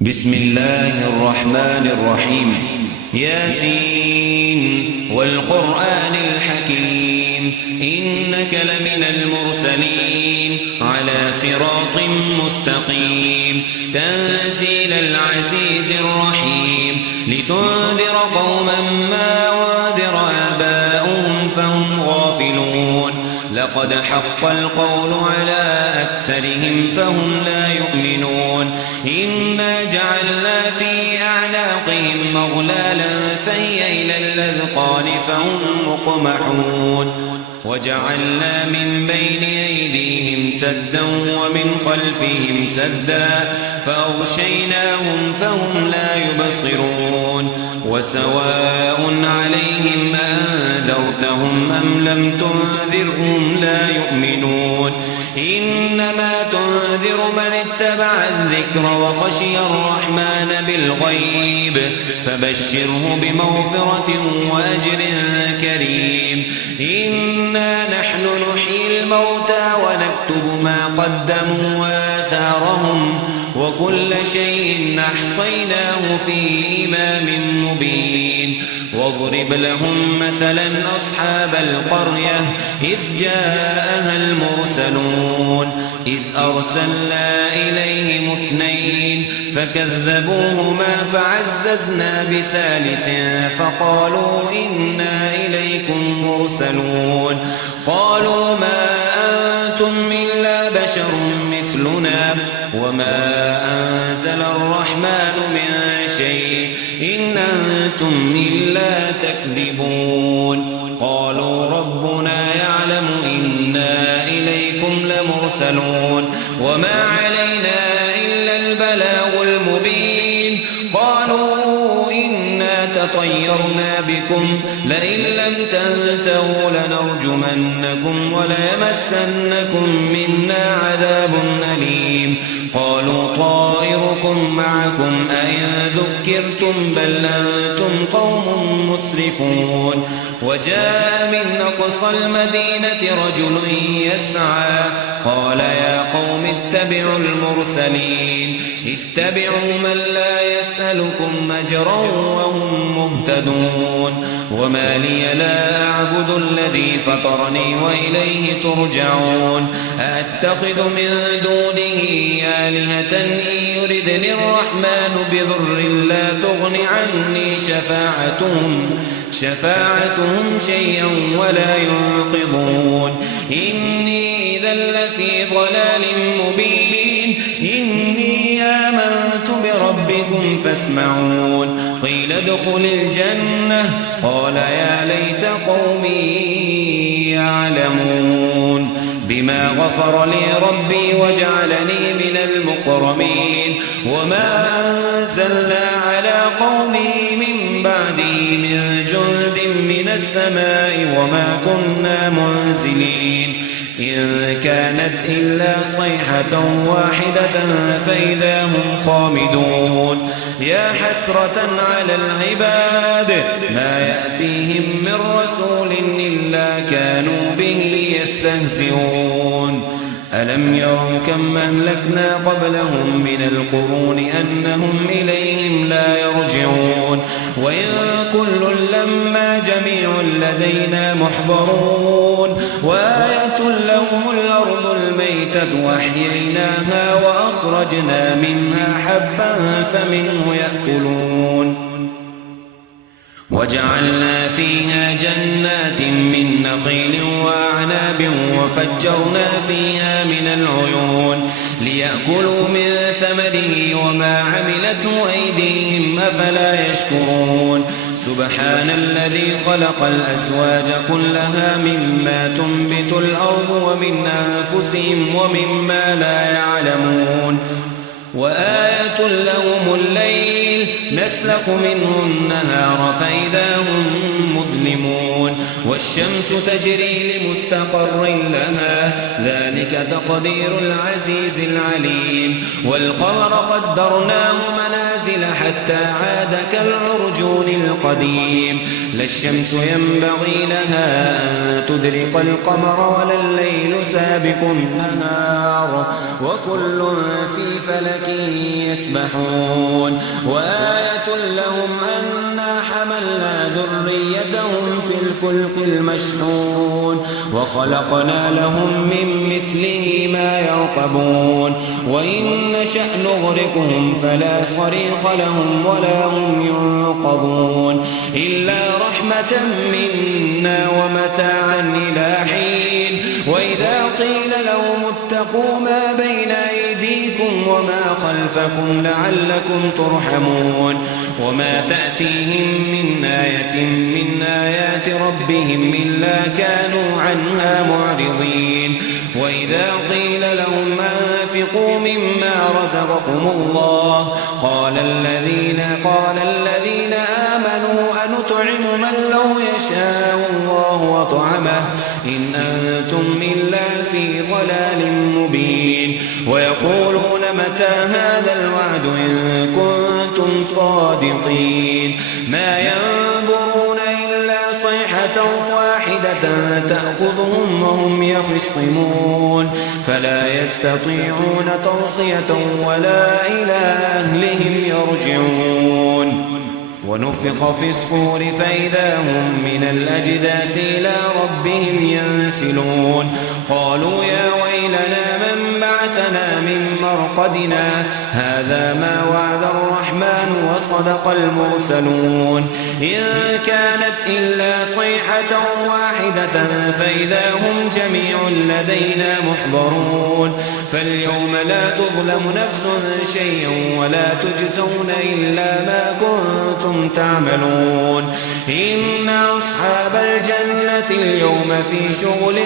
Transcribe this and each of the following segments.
بسم الله الرحمن الرحيم. ياسين والقرآن الحكيم إنك لمن المرسلين على صراط مستقيم تنزيل العزيز الرحيم لتنذر قوما ما أنذر آباؤهم فهم غافلون لقد حق القول على أكثرهم فهم لا يؤمنون إنا جعلنا في أعناقهم مغلالا فهي إلى الأذقان فهم مقمحون وجعلنا من بين أيديهم سدا ومن خلفهم سدا فأغشيناهم فهم لا يبصرون وسواء عليهم أنذرتهم أم لم تنذرهم لا يؤمنون إنما تنذر من اتبع الذكر وخشي الرحمن بالغيب فبشره بمغفرة وأجر كريم إنا نحن نحيي الموتى ونكتب ما قدموا وآثارهم وكل شيء أحصيناه في إمام مبين واضرب لهم مثلا أصحاب القرية إذ جاءها المرسلون إذ أرسلنا إليهم اثنين فكذبوهما فعززنا بثالث فقالوا إنا إليكم مرسلون قالوا ما أنتم إلا بشر مثلنا وما أنزل الرحمن من شيء إن أنتم إلا تكذبون قالوا ربنا يعلم إنا إليكم لمرسلون وما علينا إلا البلاغ المبين قالوا إنا تطيرنا بكم لئن لم تنتهوا لنرجمنكم وليمسنكم منا عذاب أليم قالوا طائركم معكم أئن ذكرتم بل أنتم قوم مسرفون وجاء من أقصى المدينة رجل يسعى قال يا قوم اتبعوا المرسلين اتبعوا من لا يسألكم أجرا وهم مهتدون وما لي لا أعبد الذي فطرني وإليه ترجعون أأتخذ من دونه آلهة إن يردني الرحمن بضر لا تغن عني شفاعتهم شيئا ولا ينقذون إني إذا لفي ضلال مبين إني آمنت بربكم فاسمعون قيل ادخل الجنة قال يا ليت قومي يعلمون بما غفر لي ربي وجعلني من المكرمين وما أنزلنا على قومه من بعده من جند من السماء وما كنا منزلين إن كانت إلا صيحة واحدة فإذا هم خامدون يا حسرة على العباد ما يأتيهم من رسول إلا كانوا به يستهزئون ألم يروا كم أهلكنا قبلهم من القرون أنهم إليهم لا يرجعون وإن كل لما جميع لدينا محضرون وآية لهم الأرض الميتة وأحييناها وأخرجنا منها حبا فمنه يأكلون وجعلنا فيها جنات من نخيل وأعناب وفجرنا فيها من العيون ليأكلوا من ثمره وما عملته أيديهم أفلا يشكرون سبحان الذي خلق الأزواج كلها مما تنبت الأرض ومن أنفسهم ومما لا يعلمون وآية لهم الليل نسلخ منه النهار فإذا هم مظلمون والشمس تجري لمستقر لها ذلك تقدير العزيز العليم والقمر قدرناه منازل حتى عاد كالعرجون القديم لا الشمس ينبغي لها أن تدرك القمر ولا الليل سابق النهار وكل في فلك يسبحون وآية لهم أنا حملنا ذريتهم في الفلك المشحون وخلقنا لهم من مثله ما يركبون وإن نشأ نغرقهم فلا صريخ لهم ولا هم ينقذون إلا رحمة منا ومتاعا إلى حين وإذا قيل لهم اتقوا ما بين أيديكم وما خلفكم لعلكم ترحمون وما تأتيهم من آية من آيات ربهم إلا كانوا عنها معرضين وإذا قيل لهم أنفقوا مما رزقكم الله قال الذين آمنوا أنطعم من لو يشاء الله وطعمه إن أنتم إلا في ضلال مبين ويقولون متى هذا الوعد إن كنتم صادقين ما ينظرون إلا صيحة واحدة تأخذهم وهم يخصمون فلا يستطيعون توصية ولا إلى أهلهم يرجعون ونفخ في الصور فإذا هم من الأجداث إلى ربهم ينسلون قالوا يا ويلنا من بعثنا من مرقدنا هذا ما وعد الرحمن وصدق المرسلون إن كانت إلا صيحة واحدة فإذا هم جميع لدينا محضرون فاليوم لا تظلم نفس شيئا ولا تجزون إلا ما كنتم تعملون إن أصحاب الجنة اليوم في شغل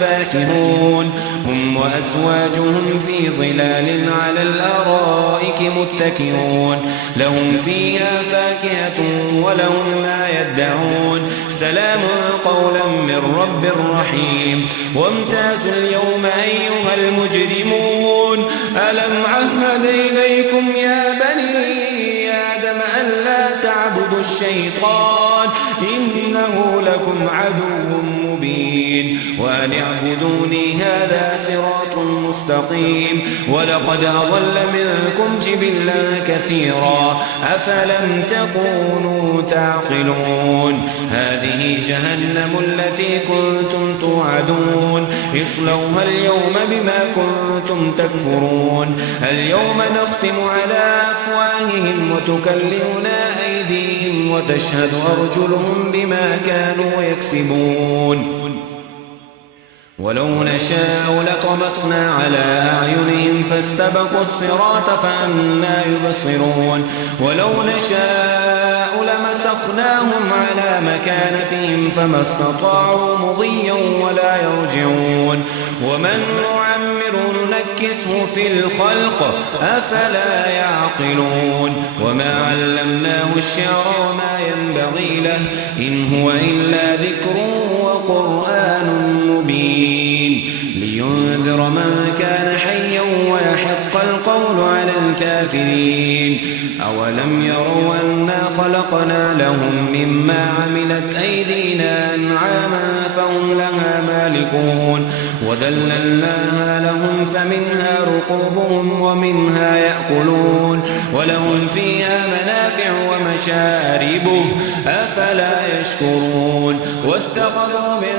فاكهون هم وأزواجهم في ظلال على الأرائك متكئون لهم فيها فاكهة ولهم ما يدعون سلام قولا من رب رحيم وامتازوا اليوم أيها المجرمون ألم عهد إليكم يا بني آدم ألا تعبدوا الشيطان إنه لكم عدو مبين وأن اعبدوني هذا صراط مستقيم ولقد أضل منكم جبلا كثيرا أفلم تكونوا تعقلون هذه جهنم التي كنتم توعدون اصلوها اليوم بما كنتم تكفرون اليوم نختم على أفواههم وتكلمنا أيديهم وتشهد أرجلهم بما كانوا يكسبون ولو نشاء لطمسنا على أعينهم فاستبقوا الصراط فأنى يبصرون ولو نشاء لمسخناهم على مكانتهم فما استطاعوا مضيا ولا يرجعون ومن نعمر ننكسه في الخلق أفلا يعقلون وما علمناه الشعر وما ينبغي له إن هو إلا ذكر وقرآن مبين لينذر من كان حيا ويحق القول على الكافرين أولم يروا أنا خلقنا لهم مما عملت أيدينا أنعاما فهم لها مالكون وذللناها لهم فمنها ركوبهم ومنها يأكلون ولهم فيها منافع ومشارب أفلا يشكرون واتخذوا من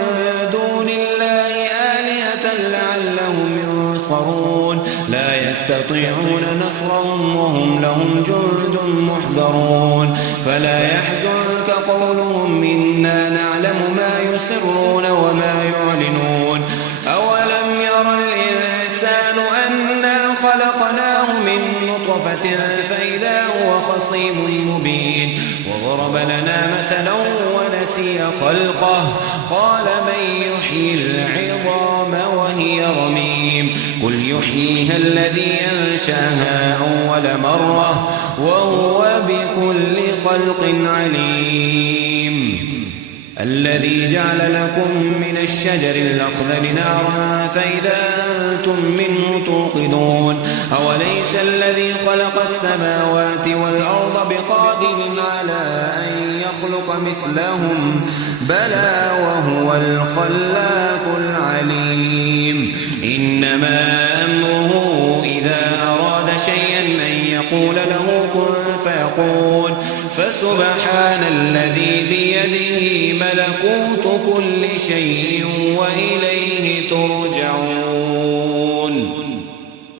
دون الله آلهة لعلهم ينصرون لا يستطيعون نصرهم وهم لهم جند محضرون فلا يحزنك قولهم إنا نعلم ما يسرون وما يعلنون أولم ير الإنسان أنا خلقناه من نطفة فإذا هو خصيم مبين وضرب لنا مثلا ونسي خلقه قال من يحيي العظام وهي رميم قل يحييها الذي أنشأها أول مرة وهو بكل خلق عليم الذي جعل لكم من الشجر الأخضر نارا فإذا أنتم منه توقدون أوليس الذي خلق السماوات والأرض بقادر على أن يخلق مثلهم بلى وهو الخلاق العليم إنما أمره إذا أراد شيئا أن يقول له كن فيكون فسبحان الذي بيده ملكوت كل شيء وإليه ترجعون